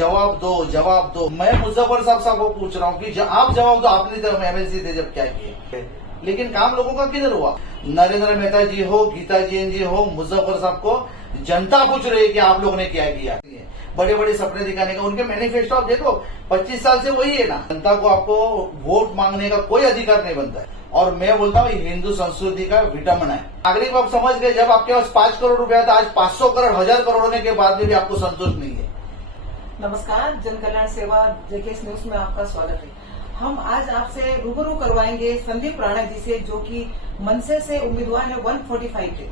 जवाब दो जवाब दो। मैं मुजफ्फर साहब को पूछ रहा हूँ कि आप जवाब दो, आपने जब एमएलसी थे जब क्या किए, लेकिन काम लोगों का किधर हुआ? नरेंद्र मेहता जी हो, गीता जैन जी हो, मुजफ्फर साहब को जनता पूछ रही है कि आप लोगों ने क्या किया। बड़े बड़े सपने दिखाने का उनके मैनिफेस्टो आप देखो, 25 साल से वही है ना। जनता को आपको वोट मांगने का कोई अधिकार नहीं बनता है। और मैं बोलता हूँ हिंदू संस्कृति का विटमिन है। नागरिक आप समझ गए, जब आपके पास 5 करोड़ रुपया था, आज 500 करोड़ 1000 करोड़ होने के बाद में भी आपको संतोष नहीं है। नमस्कार, जन कल्याण सेवा जेकेएस न्यूज में आपका स्वागत है। हम आज आपसे रूबरू करवाएंगे संदीप राणा जी से, जो कि मनसे से उम्मीदवार है 145 के।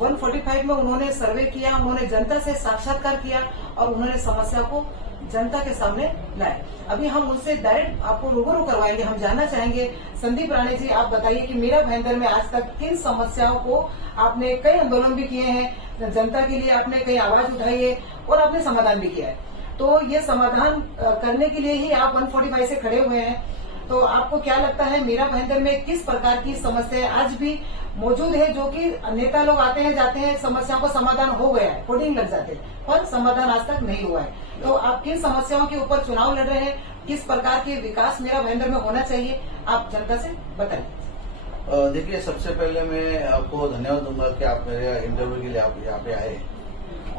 145 में उन्होंने सर्वे किया, उन्होंने जनता से साक्षात्कार किया और उन्होंने समस्या को जनता के सामने लाए। अभी हम उनसे डायरेक्ट आपको रूबरू करवाएंगे। हम जानना चाहेंगे, संदीप राणा जी, आप बताइए कि मेरा भाईंदर में आज तक किन समस्याओं को आपने, कई आंदोलन भी किए हैं जनता के लिए, आपने कई आवाज उठाई है और आपने समाधान भी किया है। तो ये समाधान करने के लिए ही आप 145 से खड़े हुए हैं। तो आपको क्या लगता है, मेरा भाईंदर में किस प्रकार की समस्या आज भी मौजूद है, जो कि नेता लोग आते हैं जाते हैं, समस्याओं का समाधान हो गया है, होर्डिंग लग जाते हैं, पर समाधान आज तक नहीं हुआ है। तो आप किन समस्याओं के ऊपर चुनाव लड़ रहे हैं, किस प्रकार के विकास मेरा भाईंदर में होना चाहिए, आप जनता से बताइए। देखिए, सबसे पहले मैं आपको धन्यवाद दूंगा कि आप मेरे इंटरव्यू के लिए आप यहाँ पे आए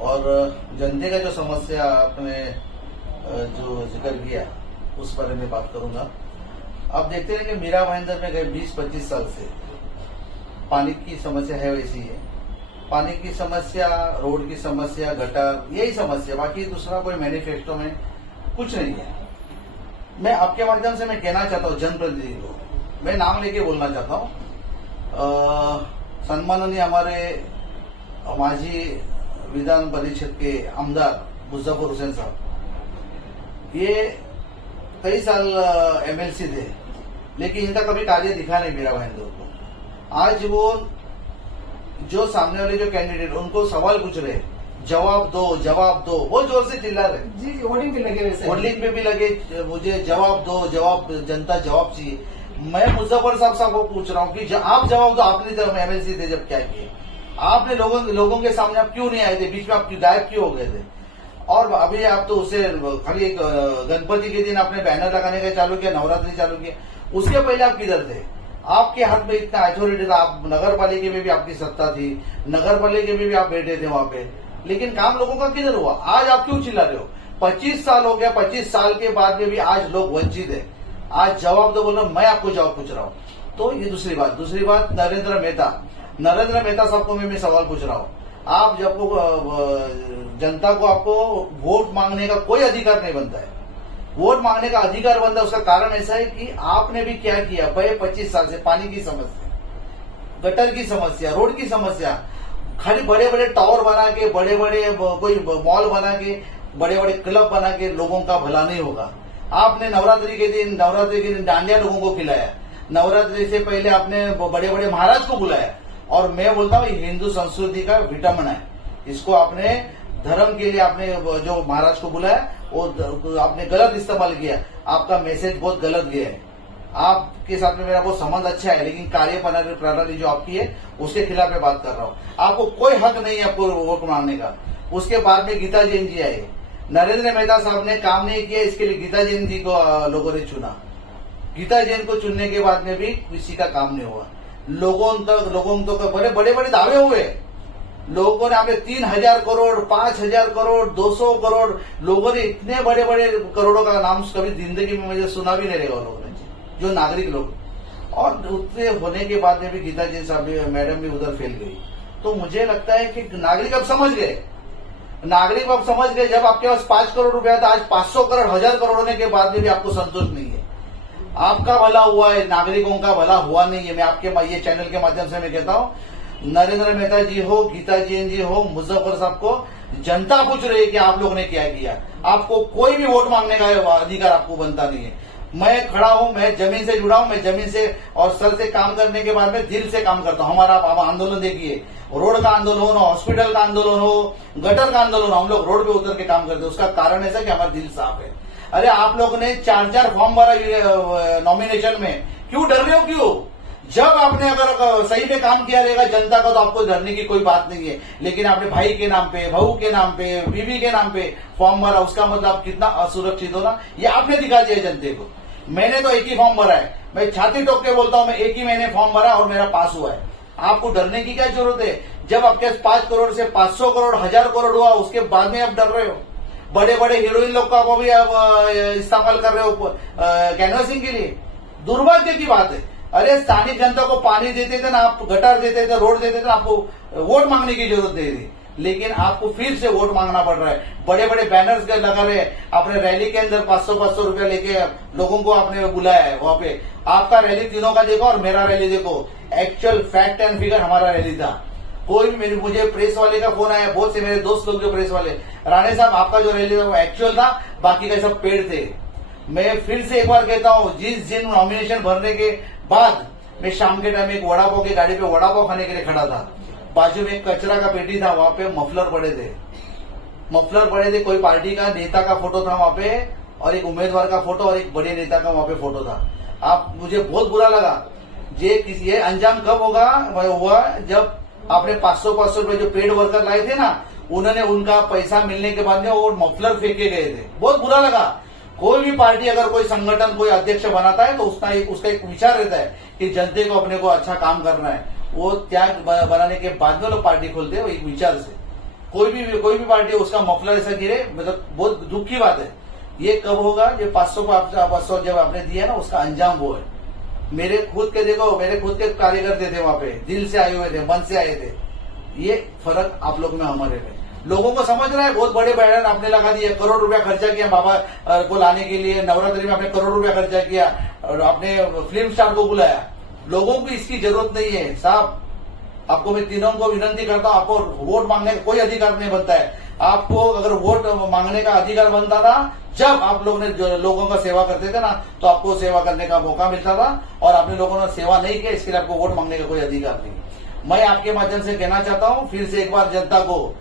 और जनता का जो समस्या आपने जो जिक्र किया उस बारे में बात करूंगा। आप देखते हैं कि मीरा भाईंदर में गए 20-25 साल से पानी की समस्या है, वैसी है। पानी की समस्या, रोड की समस्या, गटर, यही समस्या, बाकी दूसरा कोई मैनिफेस्टो में कुछ नहीं है। मैं आपके माध्यम से मैं कहना चाहता हूँ जनप्रतिनिधि को, मैं नाम लेके बोलना चाहता हूँ, सम्माननीय हमारे माजी विधान परिषद के आमदार मुजफ्फर हुसैन साहब, ये कई साल एमएलसी थे, लेकिन इनका कभी कार्य दिखा नहीं मेरा भाईंदर को। आज वो जो सामने वाले जो कैंडिडेट उनको सवाल पूछ रहे, जवाब दो जवाब दो, वो जोर से चिल्ला रहे। जी, होर्डिंग पे लगे, होर्डिंग पे भी लगे, मुझे जवाब दो जवाब, जनता जवाब चाहिए। मैं मुजफ्फर साहब को पूछ रहा हूँ कि आप जवाब दो, आपने जब एमएलसी थे जब क्या किए, आपने लोगों के सामने आप क्यों नहीं आए थे, बीच में आप गायब क्यों हो गए थे? और अभी आप तो उसे खाली गणपति के दिन आपने बैनर लगाने का चालू किया, नवरात्रि चालू किया, उसके पहले आप किधर थे? आपके हाथ में इतना अथॉरिटी था, आप नगर पालिका में भी आपकी सत्ता थी, नगर पालिका में भी आप बैठे थे वहां पे, लेकिन काम लोगों का किधर हुआ? आज आप क्यों चिल्ला रहे हो? 25 साल हो गया, 25 साल के बाद में भी आज लोग वंचित है। आज जवाब दो बोलो, मैं आपको जवाब पूछ रहा हूँ। तो ये दूसरी बात, नरेंद्र मेहता साहब को मैं सवाल पूछ रहा हूँ। आप जब जनता को आपको वोट मांगने का कोई अधिकार नहीं बनता है, वोट मांगने का अधिकार बनता है। उसका कारण ऐसा है कि आपने भी क्या किया 25 साल से, पानी की समस्या, गटर की समस्या, रोड की समस्या, खाली बड़े बड़े टावर बना के, बड़े बड़े कोई मॉल बना के, बड़े बड़े क्लब बना के लोगों का भला नहीं होगा। आपने नवरात्रि के दिन डांडिया लोगों को खिलाया, नवरात्रि से पहले आपने बड़े बड़े महाराज को बुलाया। और मैं बोलता हूँ हिंदू संस्कृति का विटमिन है। इसको आपने धर्म के लिए आपने जो महाराज को बुलाया वो आपने गलत इस्तेमाल किया, आपका मैसेज बहुत गलत गया है। आपके साथ में मेरा बहुत संबंध अच्छा है, लेकिन कार्य प्रणाली जो आपकी है उसके खिलाफ मैं बात कर रहा हूँ। आपको कोई हक नहीं है आपको वोट मांगने का। उसके बाद में गीता जैन जी आए, नरेंद्र मेहता साहब ने काम नहीं किया, इसके लिए गीता जैन जी को लोगों ने चुना। गीता जैन को चुनने के बाद में भी किसी का काम नहीं हुआ। लोगों तक बड़े बड़े दावे हुए, लोगों ने हमें 3000 करोड़, 5000 करोड़, 200 करोड़, लोगों ने इतने बड़े बड़े करोड़ों का नाम कभी जिंदगी में मुझे सुना भी नहीं रहेगा लोगों ने, जो नागरिक लोग। और उतने होने के बाद में भी गीता जैन साहब मैडम भी उधर फैल गई। तो मुझे लगता है कि नागरिक अब समझ गए, जब आपके पास 5 करोड़ रुपया था, आज 500 करोड़ 1000 करोड़ होने के बाद में भी आपको संतोष नहीं है। आपका भला हुआ है, नागरिकों का भला हुआ नहीं है। मैं आपके ये चैनल के माध्यम से मैं कहता हूँ, नरेंद्र मेहता जी हो, गीता जैन जी हो, मुजफ्फर साहब को जनता पूछ रही है कि आप लोगों ने क्या किया। आपको कोई भी वोट मांगने का अधिकार आपको बनता नहीं है। मैं खड़ा हूं, मैं जमीन से जुड़ा हूं, मैं जमीन से और सर से काम करने के बाद में दिल से काम करता हूं। हमारा आंदोलन देखिए, रोड का आंदोलन हो, हॉस्पिटल का आंदोलन हो, गटर का आंदोलन हो, हम लोग रोड पे उतर के काम करते हैं। उसका कारण ऐसा कि हमारा दिल साफ है। अरे आप लोगों ने 4 फॉर्म भरा नॉमिनेशन में, क्यों डर रहे हो? क्यों जब आपने अगर सही में काम किया रहेगा जनता का तो आपको डरने की कोई बात नहीं है। लेकिन आपने भाई के नाम पे, बहू के नाम पे, बीवी के नाम पे फॉर्म भरा, उसका मतलब आप कितना असुरक्षित हो ना, ये आपने दिखा दिया जनता को। मैंने तो एक ही फॉर्म भरा है, मैं छाती ठोक के बोलता हूं, मैं एक ही महीने फॉर्म भरा और मेरा पास हुआ है। आपको डरने की क्या जरूरत है? जब आपके 5 करोड़ से 500 करोड़ 1000 करोड़ हुआ, उसके बाद में आप डर रहे हो। बड़े बड़े हीरोइन लोग का भी आप इस्तेमाल कर रहे हो कैनवसिंग के लिए। दुर्भाग्य की बात है। अरे स्थानीय जनता को पानी देते थे ना, आप गटर देते थे, रोड देते थे, आपको वोट मांगने की जरूरत नहीं थी। लेकिन आपको फिर से वोट मांगना पड़ रहा है। बड़े बड़े बैनर्स लगा रहे हैं, आपने रैली के अंदर 500-500 रुपया लेके लोगों को आपने बुलाया है वहां पे। आपका रैली तीनों का देखो और मेरा रैली देखो, एक्चुअल फैक्ट एंड फिगर हमारा रैली था। कोई भी मुझे प्रेस वाले का फोन आया, बहुत से मेरे दोस्त लोग जो प्रेस वाले, राणे साहब आपका जो रैली था वो एक्चुअल था, बाकी का सब पेड़ थे। मैं फिर से एक बार कहता हूं, जिस दिन नॉमिनेशन भरने के बाद मैं शाम के टाइम एक वड़ा पाव की गाड़ी पे वड़ा पाव खाने के लिए खड़ा था, बाजू में एक कचरा का पेटी था, वहां पे मफलर पड़े थे, कोई पार्टी का नेता का फोटो था वहां पे और एक उम्मीदवार का फोटो और एक बड़े नेता का वहां पे फोटो था। आप मुझे बहुत बुरा लगा। ये अंजाम कब हुआ जब आपने 500-500 रुपए जो पेड वर्कर लाए थे ना, उन्होंने उनका पैसा मिलने के बाद में वो मफलर फेंके गए थे। बहुत बुरा लगा। कोई भी पार्टी अगर कोई संगठन कोई अध्यक्ष बनाता है तो उसका एक विचार रहता है कि जनता को अपने को अच्छा काम करना है। वो त्याग बनाने के बाद में लोग पार्टी खोलते हैं, एक विचार से। कोई भी पार्टी उसका मफलर ऐसा गिरे, मतलब बहुत दुख की बात है। ये कब होगा? ये 500 जब आपने दिया ना, उसका अंजाम वो है। मेरे खुद के कार्यकर्ते थे वहां पे, दिल से आए हुए थे, मन से आए थे। ये फर्क आप लोग में हमारे में। लोगों को समझ रहा है, बहुत बड़े बैनर आपने लगा दिए, करोड़ रुपया खर्चा किया बाबा को लाने के लिए, नवरात्रि में आपने करोड़ रुपया खर्चा किया और आपने फिल्म स्टार को बुलाया। लोगों को इसकी जरूरत नहीं है साहब। आपको मैं तीनों को विनती करता हूं, आपको वोट मांगने का कोई अधिकार नहीं बनता है। आपको अगर वोट मांगने का अधिकार बनता था जब आप लोग ने लोगों का सेवा करते थे ना, तो आपको सेवा करने का मौका मिलता था। और आपने लोगों ने सेवा नहीं किया, इसके लिए आपको वोट मांगने का कोई अधिकार नहीं। मैं आपके माध्यम से कहना चाहता हूं फिर से एक बार जनता को,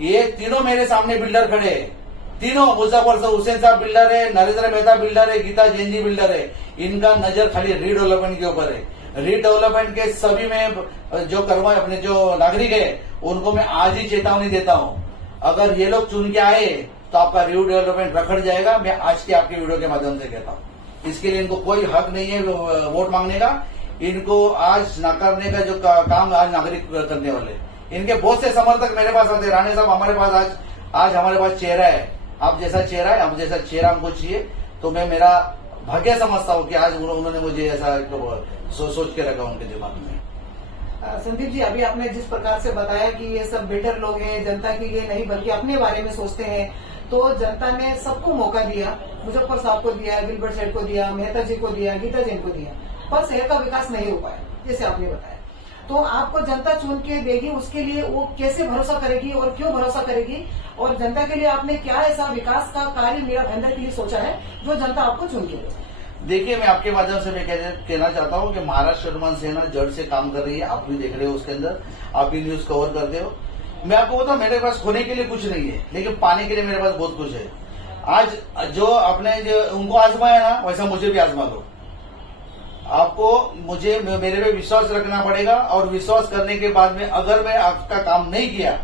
ये तीनों मेरे सामने बिल्डर खड़े हैं, तीनों मुजफ्फर हुसैन साहब बिल्डर है, नरेंद्र मेहता बिल्डर है, गीता जैन जी बिल्डर है। इनका नजर खाली रीडेवलपमेंट के ऊपर है। रीडेवलपमेंट के सभी में जो अपने जो नागरिक है उनको मैं आज ही चेतावनी देता हूं, अगर ये लोग चुन के आए तो आपका रीडेवलपमेंट रखड़ जाएगा। मैं आज की आपके वीडियो के माध्यम से कहता हूं, इसके लिए इनको कोई हक नहीं है वोट मांगने का। इनको आज नकारने का जो काम आज नागरिक करने वाले, इनके बहुत से समर्थक मेरे पास आते हैं, राणे साहब हमारे पास आज हमारे पास चेहरा है, आप जैसा चेहरा है, हम जैसा चेहरा हमको चाहिए। तो मैं मेरा भाग्य समझता हूं कि आज उन्होंने मुझे ऐसा सोच के रखा उनके दिमाग में। संदीप जी, अभी आपने जिस प्रकार से बताया कि ये सब बिल्डर लोग हैं, जनता के लिए नहीं बल्कि अपने बारे में सोचते हैं, तो जनता ने सबको मौका दिया, मुजफ्फर साहब को दिया, गिलबर्ट सेठ को दिया, मेहता जी को दिया, गीता जैन को दिया, पर शहर का विकास नहीं हो पाया जैसे आपने बताया। तो आपको जनता चुन के देगी, उसके लिए वो कैसे भरोसा करेगी और क्यों भरोसा करेगी, और जनता के लिए आपने क्या ऐसा विकास का कार्य मेरा भाईंदर के लिए सोचा है जो जनता आपको चुन के देगी? देखिए, मैं आपके माध्यम से मैं कहना चाहता हूं कि महाराष्ट्र निर्माण सेना जड़ से काम कर रही है। आप भी देख रहे हो, उसके अंदर आप भी न्यूज कवर करते हो। मैं आपको बताऊं, मेरे पास खोने के लिए कुछ नहीं है, लेकिन पाने के लिए मेरे पास बहुत कुछ है। आज जो आपने जो उनको आजमाया ना, वैसा मुझे भी आजमा लो। आपको मेरे पे विश्वास रखना पड़ेगा, और विश्वास करने के बाद में अगर मैं आपका काम नहीं किया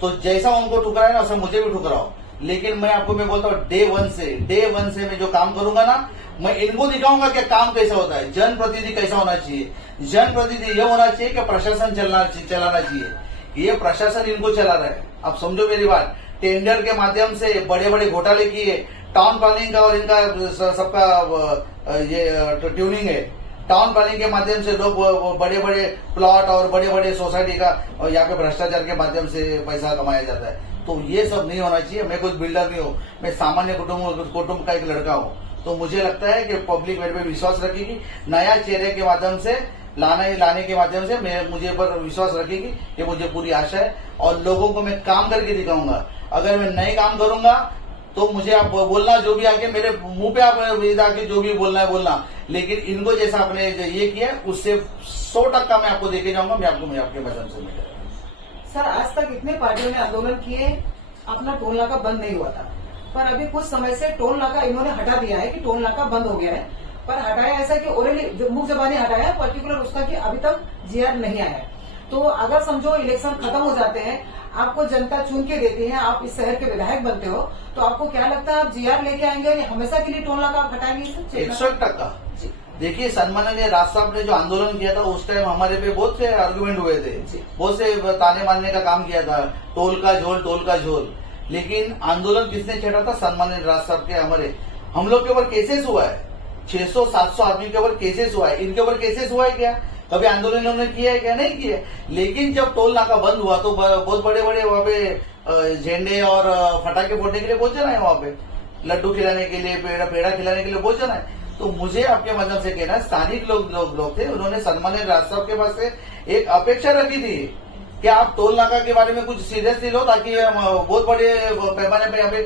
तो जैसा उनको ठुकराया ना वैसा मुझे भी ठुकराओ। लेकिन मैं बोलता हूँ डे वन से मैं जो काम करूंगा ना, मैं इनको दिखाऊंगा कि काम कैसा होता है, जनप्रतिनिधि कैसा होना चाहिए। जनप्रतिनिधि ये होना चाहिए कि प्रशासन चलाना चाहिए। ये प्रशासन इनको चला रहा है। आप समझो मेरी बात, टेंडर के माध्यम से बड़े बड़े घोटाले किए, टाउन प्लानिंग का और इनका सबका ये ट्यूनिंग है। टाउन प्लानिंग के माध्यम से लोग बड़े बड़े प्लॉट और बड़े बड़े सोसाइटी का यहाँ पे भ्रष्टाचार के माध्यम से पैसा कमाया जाता है। तो ये सब नहीं होना चाहिए। मैं कुछ बिल्डर नहीं हूँ, मैं सामान्य कुटुंब का एक लड़का हूँ। तो मुझे लगता है कि पब्लिक मेरे पे विश्वास रखेगी, नया चेहरे के माध्यम से लाने के माध्यम से मुझे पर विश्वास रखेगी, ये मुझे पूरी आशा है। और लोगों को मैं काम करके दिखाऊंगा। अगर मैं नए काम करूंगा तो मुझे आप बोलना, जो भी आके मेरे मुंह पे आप आके जो भी बोलना है बोलना, लेकिन इनको जैसा आपने ये किया उससे 100% मैं आपको देके जाऊंगा। मैं आपके माध्यम से मिलेगा। सर, आज तक इतने पार्टियों ने आंदोलन किए, अपना टोल नाका बंद नहीं हुआ था, पर अभी कुछ समय से टोल नाका इन्होंने हटा दिया है कि टोल नाका बंद हो गया है। पर हटाया ऐसा कि ओरली मुख जबानी हटाया, पर्टिकुलर उसका कि अभी तक जीआर नहीं आया। तो अगर समझो इलेक्शन खत्म हो जाते हैं, आपको जनता चुन के देती है, आप इस शहर के विधायक बनते हो, तो आपको क्या लगता है आप जीआर लेके आएंगे या हमेशा के लिए टोल नाका आप हटाएंगे? 100%। देखिए, सम्माननीय राज साहब ने जो आंदोलन किया था उस टाइम हमारे पे बहुत से आर्गुमेंट हुए थे, बहुत से ताने मारने का काम किया था, टोल का झोल। लेकिन आंदोलन किसने छेड़ा था? सम्माननीय राज साहब के हमारे। हम लोग के ऊपर केसेस हुआ है, 600-700 आदमी के ऊपर केसेस हुआ है। इनके ऊपर केसेस हुआ है क्या? कभी आंदोलन इन्होंने किया है क्या? नहीं किया। लेकिन जब टोल नाका बंद हुआ तो बहुत बड़े बड़े वहाँ पे झंडे और फटाके फोड़ने के लिए बहुत जन आए, वहाँ पे लड्डू खिलाने के लिए, पेड़ा खिलाने के लिए बहुत जन आए। तो मुझे आपके माध्यम से कहना है, स्थानिक लोग थे, उन्होंने सम्मानित राज साहब के पास से एक अपेक्षा रखी थी कि आप टोल नाका के बारे में कुछ सीरियसली लो, ताकि बहुत बड़े पैमाने पे यहाँ पे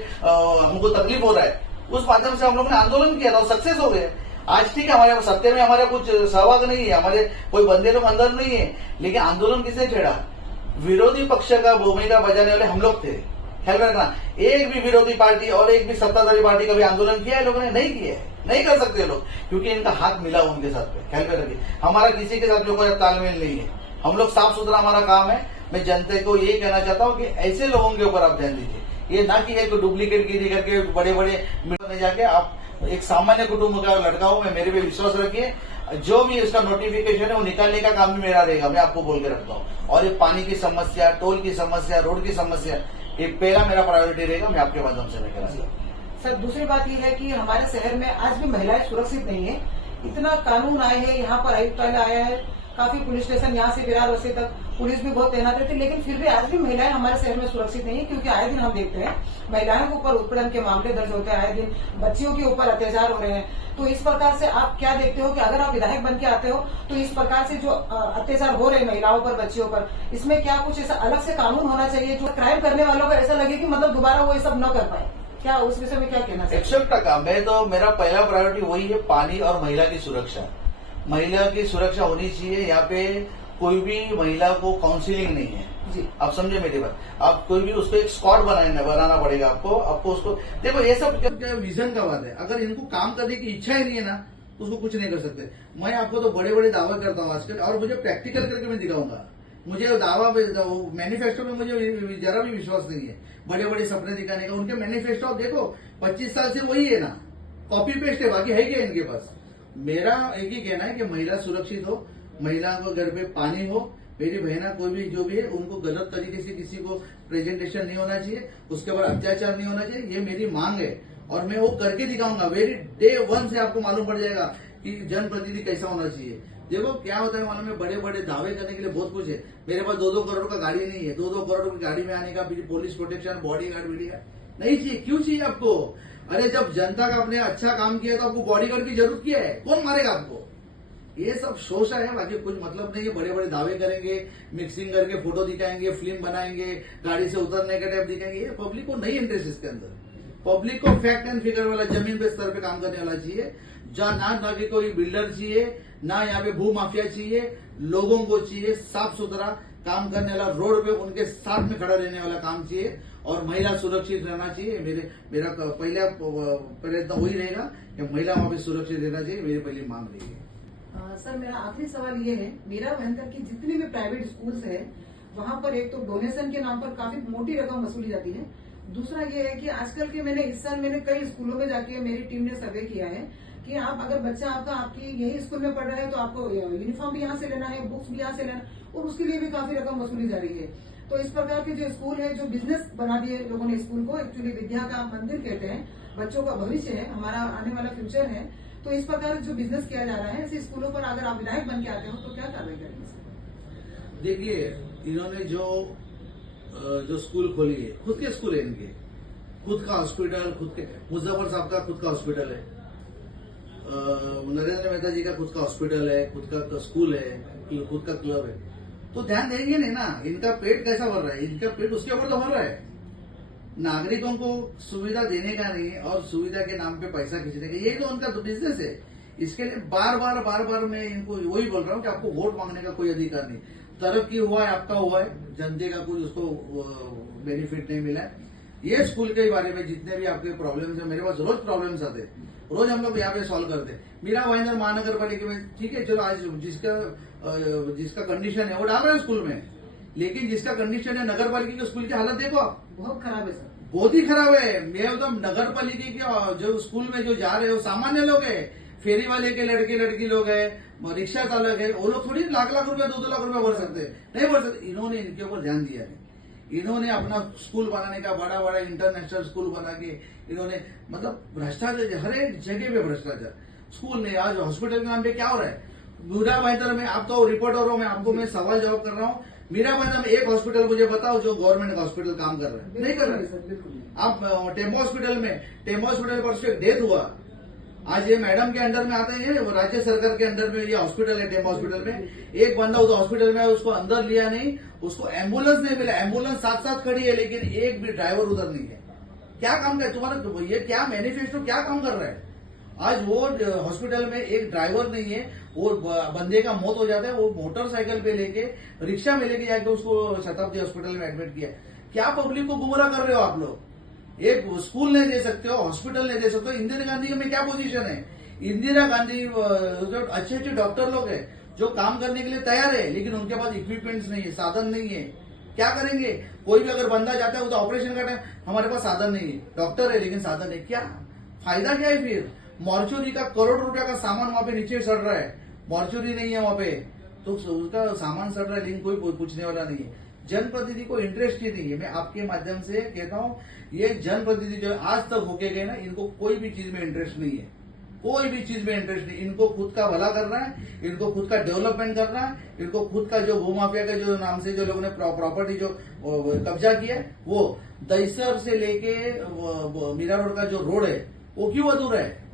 हमको तकलीफ हो रहा है। उस माध्यम से हम लोग ने आंदोलन किया था और सक्सेस हो गए। आज ठीक है, हमारे सत्य में हमारा कुछ सहभाग नहीं है, हमारे कोई बंदे लोग अंदर नहीं है, लेकिन आंदोलन किसने छेड़ा? विरोधी पक्ष का भूमिका बजाने वाले हम लोग थे। ख्याल रखना, एक भी विरोधी पार्टी और एक भी सत्ताधारी पार्टी कभी आंदोलन किया है लोगों ने? नहीं किया है, नहीं कर सकते लोग, क्योंकि इनका हाथ मिला उनके साथ में। ख्याल में रखिए, हमारा किसी के साथ कोई तालमेल नहीं है। हम लोग साफ सुथरा हमारा काम है। मैं जनता को यही कहना चाहता हूँ कि ऐसे लोगों के ऊपर आप ध्यान दीजिए, ये ना कि एक डुप्लीकेट गिरी करके बड़े मीडिया में जाके आप एक सामान्य कुटुंब का लड़का हूं मैं, मेरे पे विश्वास रखिए। जो भी इसका नोटिफिकेशन है वो निकालने का काम भी मेरा रहेगा, मैं आपको बोल के रखता हूँ। और ये पानी की समस्या, टोल की समस्या, रोड की समस्या, ये पहला मेरा प्रायोरिटी रहेगा। मैं आपके माध्यम से कहना चाहता हूँ। सर, दूसरी बात यह है कि हमारे शहर में आज भी महिलाएं सुरक्षित नहीं है। इतना कानून आए हैं, यहाँ पर आयुक्तालय आया है, काफी पुलिस स्टेशन यहाँ से विरार बसे तक पुलिस भी बहुत तैनात रहती है, लेकिन फिर भी आज भी महिलाएं हमारे शहर में सुरक्षित नहीं है। क्योंकि आए दिन हम देखते हैं महिलाओं के ऊपर उत्पीड़न के मामले दर्ज होते हैं, आए दिन बच्चियों के ऊपर अत्याचार हो रहे हैं। तो इस प्रकार से आप क्या देखते हो कि अगर आप विधायक बन के आते हो तो इस प्रकार से जो अत्याचार हो रहे हैं महिलाओं पर, बच्चियों पर, इसमें क्या कुछ ऐसा अलग से कानून होना चाहिए जो क्राइम करने वालों को ऐसा लगे कि मतलब दोबारा वो ये सब न कर पाए? क्या उस विषय में क्या कहना चाहिए? 100%। मैं तो, मेरा पहला प्रायोरिटी वही है, पानी और महिला की सुरक्षा। महिला की सुरक्षा होनी चाहिए। यहाँ पे कोई भी महिला को काउंसिलिंग नहीं है जी, आप समझे मेरी बात। आप कोई भी उसको एक स्क्वाड बनाना पड़ेगा आपको उसको। देखो, ये सब विजन का बात है। अगर इनको काम करने की इच्छा ही नहीं है ना, तो उसको कुछ नहीं कर सकते। मैं आपको तो बड़े बड़े दावा करता हूँ आजकल, और मुझे प्रैक्टिकल करके मैं दिखाऊंगा। मुझे दावा मैनिफेस्टो में मुझे जरा भी विश्वास नहीं है बड़े बड़े सपने दिखाने का। उनके मैनिफेस्टो आप देखो, 25 साल से वही है ना, कॉपी पेस्ट है, बाकी है क्या इनके पास? मेरा एक ही कहना है कि महिला सुरक्षित हो, महिला को घर पे पानी हो, मेरी बहना कोई भी जो भी है उनको गलत तरीके से किसी को प्रेजेंटेशन नहीं होना चाहिए, उसके ऊपर अत्याचार नहीं होना चाहिए। ये मेरी मांग है और मैं वो करके दिखाऊंगा। वेरी डे 1 से आपको मालूम पड़ जाएगा कि जनप्रतिनिधि कैसा होना चाहिए। देखो क्या होता है मालूम है, बड़े बड़े दावे करने के लिए बहुत कुछ है। मेरे पास 2-2 करोड़ का गाड़ी नहीं है। 2-2 करोड़ की गाड़ी में आने का police protection, body guard media नहीं चाहिए। क्यों चाहिए आपको? अरे जब जनता का आपने अच्छा काम किया तो आपको बॉडी गार्ड की जरूरत क्या है? कौन मारेगा आपको? ये सब शोषा है, बाकी कुछ मतलब नहीं है। बड़े बड़े दावे करेंगे, मिक्सिंग करके फोटो दिखाएंगे, फिल्म बनाएंगे, गाड़ी से उतरने का टाइप दिखाएंगे। ये पब्लिक को नहीं इंटरेस्ट इसके अंदर। पब्लिक को फैक्ट एंड फिगर वाला, जमीन पे स्तर पे काम करने वाला चाहिए। जहाँ ना कि कोई बिल्डर चाहिए, ना यहाँ पे भू माफिया चाहिए। लोगों को चाहिए साफ सुथरा काम करने वाला, रोड पे उनके साथ में खड़ा रहने वाला काम चाहिए, और महिला सुरक्षित रहना चाहिए। मेरा पहला प्रयत्न वही रहेगा कि महिला वहां पे सुरक्षित रहना चाहिए। मेरी पहली मांग रही है। सर, मेरा आखिरी सवाल ये है, मेरा भयंकर की जितने भी प्राइवेट स्कूल्स है वहाँ पर एक तो डोनेशन के नाम पर काफी मोटी रकम वसूली जाती है। दूसरा ये है कि आजकल के इस साल मैंने कई स्कूलों में जाके मेरी टीम ने सर्वे किया है कि आप अगर बच्चा आपकी यही स्कूल में पढ़ रहा है तो आपको यूनिफॉर्म भी यहाँ से लेना है, बुक्स भी यहाँ से लेना, और उसके लिए भी काफी रकम वसूली जा रही है। तो इस प्रकार के जो स्कूल है, जो बिजनेस बना दिए लोगों ने स्कूल को, एक्चुअली विद्या का मंदिर कहते हैं, बच्चों का भविष्य है, हमारा आने वाला फ्यूचर है। तो इस प्रकार जो बिजनेस किया जा रहा है, ऐसे स्कूलों पर अगर आप विधायक बन के आते हो तो क्या कार्रवाई करेंगे? देखिए, इन्होंने जो स्कूल खोली है, खुद के स्कूल है इनके, खुद का हॉस्पिटल, खुद के मुजफ्फर साहब का खुद का हॉस्पिटल है, नरेंद्र मेहता जी का खुद का हॉस्पिटल है, खुद का स्कूल है, खुद का क्लब है। तो ध्यान देंगे नहीं ना, इनका पेट कैसा भर रहा है? इनका पेट उसके ऊपर तो भर रहा है। नागरिकों को सुविधा देने का नहीं है और सुविधा के नाम पे पैसा खींचने का, यही तो उनका बिजनेस है। इसके लिए बार बार मैं इनको वही बोल रहा हूँ कि आपको वोट मांगने का कोई अधिकार नहीं। तरक्की हुआ है, आपका हुआ है, जनता का कुछ उसको बेनिफिट नहीं मिला है। ये स्कूल के बारे में जितने भी आपके प्रॉब्लम्स है, मेरे पास रोज प्रॉब्लम्स आते हैं, रोज हम लोग यहाँ पे सॉल्व करते हैं। मीरा भाईंदर महानगर पालिका में ठीक है, चलो आज जिसका कंडीशन है वो डाल रहे हैं स्कूल में, लेकिन जिसका कंडीशन है नगर पालिका के स्कूल की हालत देखो आप, बहुत खराब है सर, बहुत ही खराब है। मैं तो नगर पालिका के जो स्कूल में जो जा रहे हो सामान्य लोग है, फेरी वाले के लड़के लड़की लोग है, रिक्शा चालक है, वो लोग थोड़ी लाख लाख रुपया 2-2 लाख रुपया भर सकते हैं, नहीं भर सकते। इन्होंने इनके ऊपर ध्यान दिया है, इन्होंने अपना स्कूल बनाने का बड़ा बड़ा इंटरनेशनल स्कूल बना के इन्होंने मतलब भ्रष्टाचार, हर एक जगह पे भ्रष्टाचार। स्कूल नहीं, आज हॉस्पिटल के नाम पे क्या हो रहा है? मीरा भाईंदर में आप तो रिपोर्टर हो, मैं आपको मैं सवाल जवाब कर रहा हूँ। मीरा भाईंदर में एक हॉस्पिटल मुझे बताओ जो गवर्नमेंट हॉस्पिटल काम कर रहा है, नहीं कर रहा है। आप टेम्पो हॉस्पिटल पर उसको एक डेथ हुआ, आज ये मैडम के अंडर में आते हैं, राज्य सरकार के अंडर में ये हॉस्पिटल है, टेम्पो हॉस्पिटल में। एक बंदा उस हॉस्पिटल में उसको अंदर लिया नहीं, उसको एम्बुलेंस नहीं मिला, एम्बुलेंस साथ साथ खड़ी है लेकिन एक भी ड्राइवर उधर नहीं है। क्या काम कर तुम्हारा ये क्या मैनिफेस्टो क्या काम कर रहा है? आज वो हॉस्पिटल में एक ड्राइवर नहीं है, वो बंदे का मौत हो जाता है, वो मोटरसाइकिल पे लेके रिक्शा में लेके जाके उसको शताब्दी हॉस्पिटल में एडमिट किया। क्या पब्लिक को गुमराह कर रहे हो आप लोग? एक स्कूल नहीं दे सकते हो, हॉस्पिटल नहीं दे सकते हो। इंदिरा गांधी में क्या पोजीशन है? इंदिरा गांधी जो अच्छे अच्छे डॉक्टर लोग हैं जो काम करने के लिए तैयार है, लेकिन उनके पास इक्विपमेंट्स नहीं है, साधन नहीं है। क्या करेंगे? कोई भी अगर बंदा जाता है तो ऑपरेशन का टाइम, हमारे पास साधन नहीं है, डॉक्टर है लेकिन साधन है, क्या फायदा क्या है फिर? मॉर्चुरी का करोड़ रुपया का सामान वहां पे नीचे सड़ रहा है, मॉर्चुरी नहीं है वहां पे, तो उसका सामान सड़ रहा है लेकिन कोई पूछने वाला नहीं है। जनप्रतिनिधि को इंटरेस्ट ही नहीं है। मैं आपके माध्यम से कहता हूं, ये जनप्रतिनिधि जो आज तक होके गए ना, इनको कोई भी चीज में इंटरेस्ट नहीं है, कोई भी चीज में इंटरेस्ट नहीं। इनको खुद का भला करना है, इनको खुद का डेवलपमेंट करना है, इनको खुद का जो भूमाफिया के जो नाम से जो लोगों ने प्रॉपर्टी जो कब्जा किया है, वो दहीसर से लेके मीरा रोड का जो रोड है वो क्यों अधूरा है?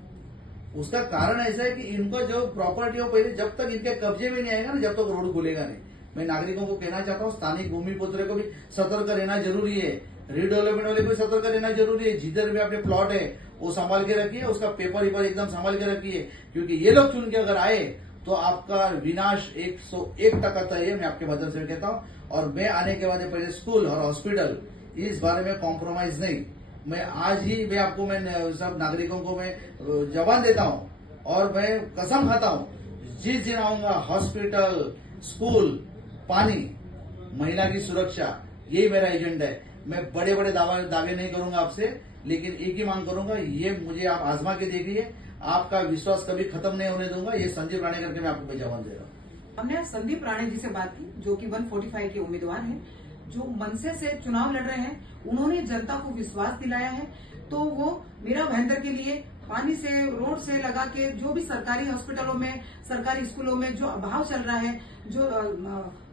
उसका कारण ऐसा है कि इनको जो प्रॉपर्टी हो पहले जब तक इनके कब्जे में नहीं आएगा ना, जब तक रोड खुलेगा नहीं। मैं नागरिकों को कहना चाहता हूँ, स्थानिक भूमिपुत्र को भी सतर्क रहना जरूरी है, रीडेवलपमेंट वाले को भी सतर्क रहना जरूरी है। जिधर भी अपने प्लॉट है वो संभाल के रखिए, उसका पेपर एकदम संभाल के रखिए, क्योंकि ये लोग चुन के अगर आए तो आपका विनाश 101% तय है, मैं आपके माध्यम से कहता हूँ। और मैं आने के बाद पहले स्कूल और हॉस्पिटल, इस बारे में कॉम्प्रोमाइज नहीं। मैं आज ही मैं सब नागरिकों को मैं जवान देता हूँ और मैं कसम खाता हूँ, जिस दिन आऊंगा हॉस्पिटल, स्कूल, पानी, महिला की सुरक्षा, यही मेरा एजेंडा है। मैं बड़े बड़े दावे नहीं करूंगा आपसे, लेकिन एक ही मांग करूंगा, ये मुझे आप आजमा के देखिए, आपका विश्वास कभी खत्म नहीं होने दूंगा। ये संदीप राणे करके मैं आपको जवाब दे रहा हूँ। हमने आज संदीप राणे जी से बात की, जो कि 145 के उम्मीदवार हैं, जो मनसे से चुनाव लड़ रहे हैं। उन्होंने जनता को विश्वास दिलाया है, तो वो मीरा भाईंदर के लिए पानी से, रोड से लगा के जो भी सरकारी हॉस्पिटलों में, सरकारी स्कूलों में जो अभाव चल रहा है, जो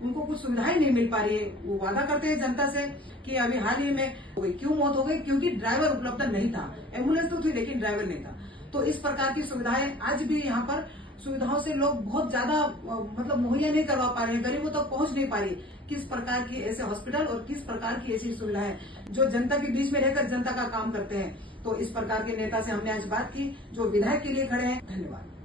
उनको कुछ सुविधाएं नहीं मिल पा रही है, वो वादा करते हैं जनता से कि अभी हाल ही में हो गई। क्यों मौत हो गई? क्योंकि ड्राइवर उपलब्ध नहीं था। एम्बुलेंस तो थी लेकिन ड्राइवर नहीं था। तो इस प्रकार की सुविधाएं आज भी यहाँ पर सुविधाओं से लोग बहुत ज्यादा मतलब मुहैया नहीं करवा पा रहे हैं, गरीबों तक पहुंच नहीं पा रही। किस प्रकार की ऐसे हॉस्पिटल और किस प्रकार की ऐसी सुविधाएं जो जनता के बीच में रहकर जनता का काम करते हैं। तो इस प्रकार के नेता से हमने आज बात की, जो विधायक के लिए खड़े हैं। धन्यवाद।